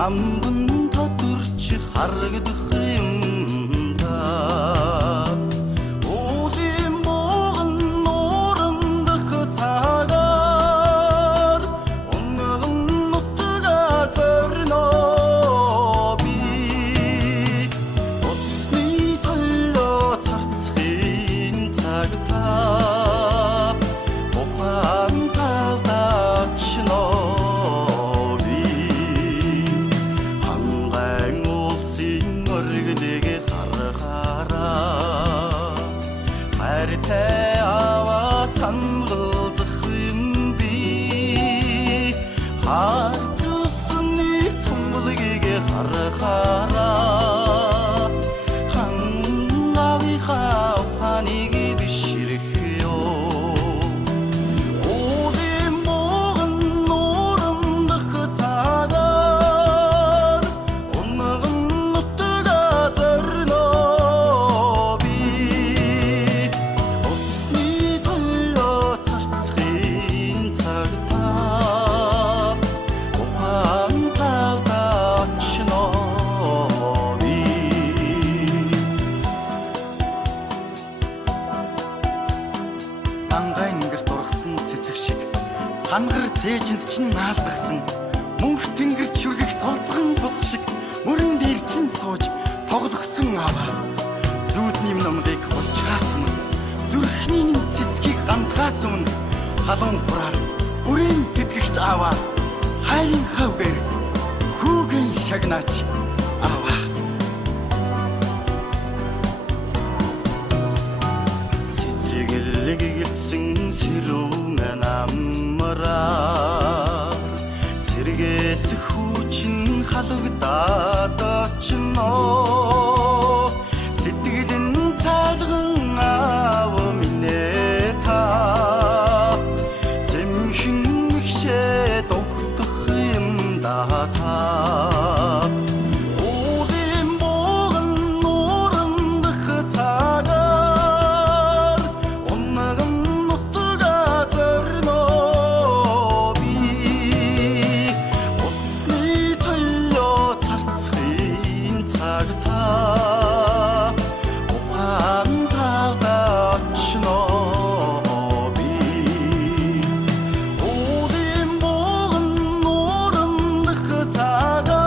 Намбан тодорч харагдах юм да. Уулын бууган нуурандах цагаар унган нутгаа зорно би. Усны толлоо царцхийн цагтаа ухаан тавдачно би. Хангайн улсын өргөлийг харахаараа хайртай аваа сангалзах юм би. Харт усны томлогийг харахаараа хангавийнхаа ухааныг бишрэх ёо. Уулын бууган нуурандах цагаар унган нутгаа зорно би. Усны толлоо царцхийн цагтаа ухаан тавдачно би. Ангай нэнгэр дургасан цэцэг шиг хангар цээжинд чинь наалдагсан мөнх тэнгэр чүргэх цолцгон бус шиг мөрөн дээр чинь сууж тоглохсон аваа. Зүүдний номдыг булчгаас өмнө зүрхний цэцгийг гамтгаас өмнө халуун хураар үрийн тэтгэгч аваа. Хайрын хавгээр хүүгэн шагнаач аваа. Сэтгэлэг гэрсэн сэрүүн амраа цэргээс хүүчин халагдаад очно. Сэтгэлэн цайлган аав минь та сэмхэн ихшээ догтох юм да та. Уулын бууган нуурандах цагаар унган нутгаа зорно би. Усны толлоо царцхийн цагтаа ухаан тавдачно би. Уулын бууган нуурандах цагаар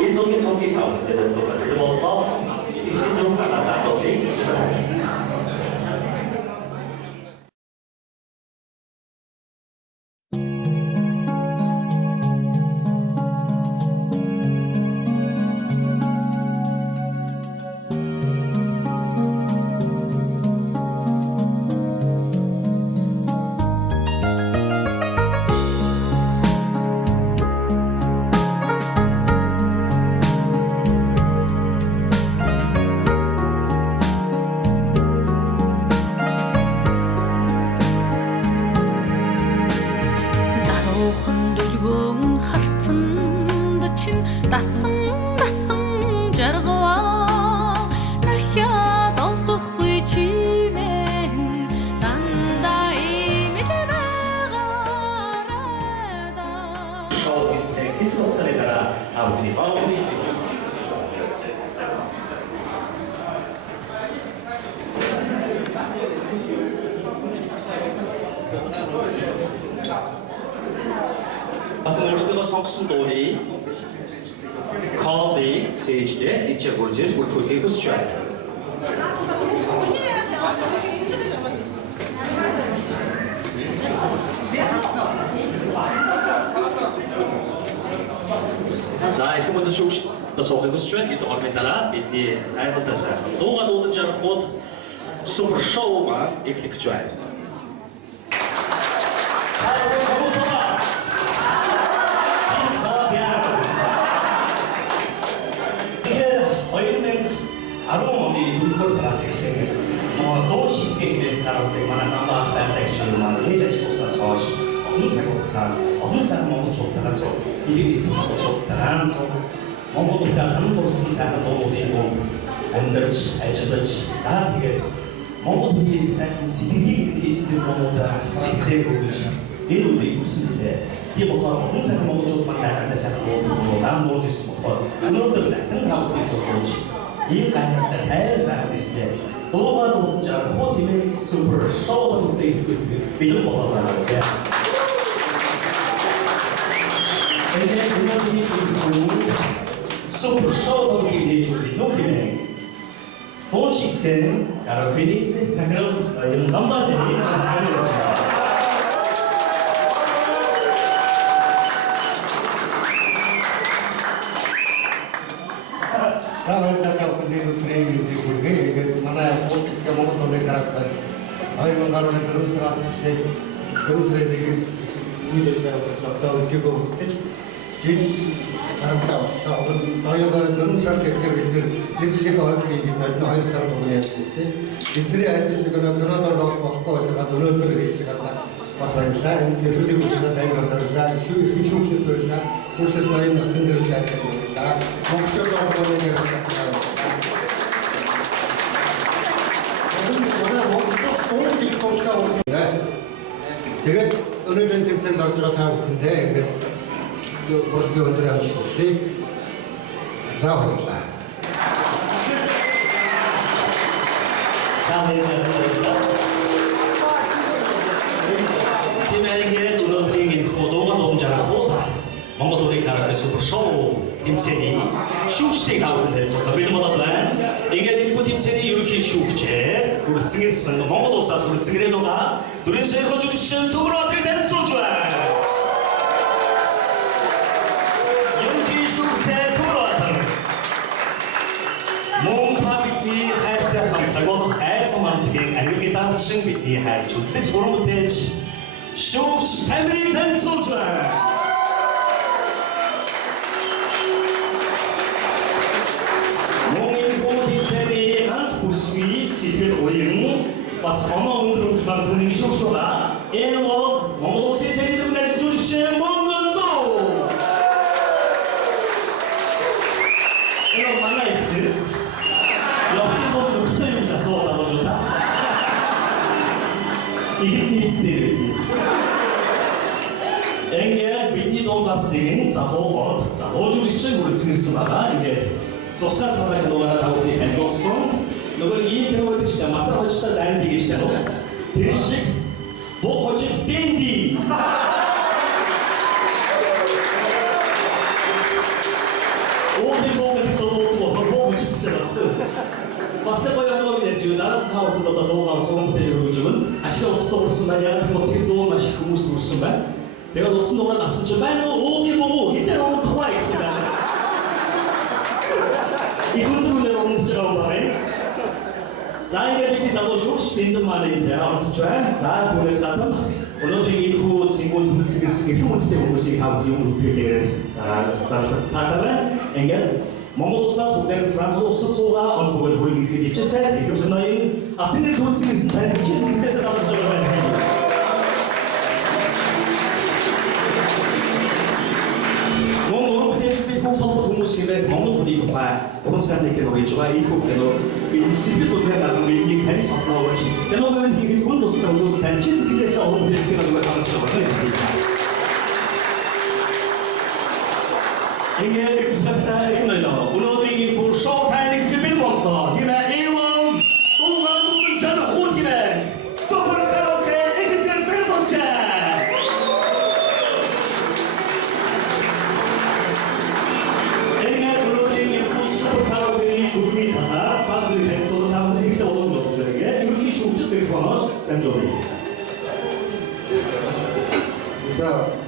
일종의 성기 가운데는 똑같은 것과 일시적 하나가 없이 있습니다. Atılmışlığı sonksun doğru kaldı seyircide içe vuracağız bu Türkiye kızcağız. За их мы даже уж посылка кусочек и то орбитала и айвалтаса. Долго долго жарход супер шоу ма и кликчуай. 어느 사람 먹고 좋다는 소, 이름이 듣고 좋다는 소, 먹고도 그냥 사는 거 쓰는 너무 되고 안 들지, 알지든지, 자 되게 먹고도 이 사람 시딩기 이렇게 있는 거보다 시대고 그렇지, 얘도 있습니다. 이 뭐 어느 사람 먹고 좋다는 나한테 사람 먹고 남 먹을 수 없고 그것들 같은 하고 있었지. 이 가능한 다양한 사람들인데 너가 혼자 호팀의 슈퍼 쇼도 때 믿을 못 하다는 게. 근데 그분이 super show que ele fez no que vem. Hoje tem cara feliz, já quero eu não vou ter nem Saya cakap pendidik training di Burge, mana politik yang mau tolong karakter. Ayo mengaruh terus rasa terus lagi ini sudah tahu juga. Jadi orang tahu, ayo terus saya kerja listrik awal ini, nanti ayo saya punya sih. Istri aja sih kalau dok waktu saya dulu terus kata pasal saya itu di mana saya rasa saya isu terusnya, proses lain nanti terus saya kerja. Maksud orang boleh 제가 오늘 전 팀장 낙주가 다 근데 그 보시기 원들한 것이 나옵니다. 팀에게 오늘 드리긴 호도가 동작하고 뭔가 우리 나라의 슈퍼 쇼 팀체리 슈시가 오는데 저 빌모다도 이게 팀 팀체리 이렇게 슈체 우리 증일선 뭔가도 싸서 우리 증일에도가 둘이서 이거 주시는 도구로 어떻게 되는 소주야 이렇게 슈체 도구로 왔다는 몸파비기 할때 감사고 할서만 되게 아니게 다 신비이 할 절대 보는 못해 슈 삶이 되는 소주야 시필 오잉 와서마 운드로 그만 돈이 쇼쇼가 예뭐 뭐도 세세리도 내지 주시는 먹는소 이거 만나있드 옆집 분도 그때는 다 써다가 준다 이게 니스데리 앵게 미니 돈바스인 자호어 자호주 시청을 증수마가 이게 도스가 사다가 노가다 다오디 엔도송 너를 이 경우에 시다 마트로 시다 나인 되게 시다로 대식 보고치 댄디. 오늘 보고 또 보고 싶잖아. Mas ko yung mga medyo how to the so ang pwede rujuman. Asya gusto ko sa maya kung tito mas kumusta gusto ba? Pero gusto ko na sa Japan o di mo hindi na ako twice sila. 이분들은 내가 오늘 들어온 거네. 자, 이게 이렇게 잡아주고 시인도 많이 돼요. 자, 보내서라도 오늘 이후 진공 분석이 힘을 때문에 것이 하고 기운을 되게 자, 다음에 engel Mongoolse 속된 프랑스어스 소가 언소를 보이는 그 이치세 이것은 나의 앞에 돈 쓰는 스타일 이치세 그래서 나도 저거는 몽골 부대에 국토부 동무실에 몽골이 도와 온산에 그로 좋아 이국에도 이 시비조가 나는 이 패리 서플라워지 그러면 이게 군도스 정도서 단 치즈에서 오는 데스가 누가 사는 저거는 이게 무슨다 이거요. 오늘이 그 쇼타이밍 기분 먹다. 이마 일원 우간도 저는 호기네. 소프 카라오케 이렇게 배워자. 이게 오늘이 그 소프 카라오케 우리가 바즈를 해서 나무 이렇게 오는 거 저게 이렇게 쇼트 베이퍼너 던져리. 자.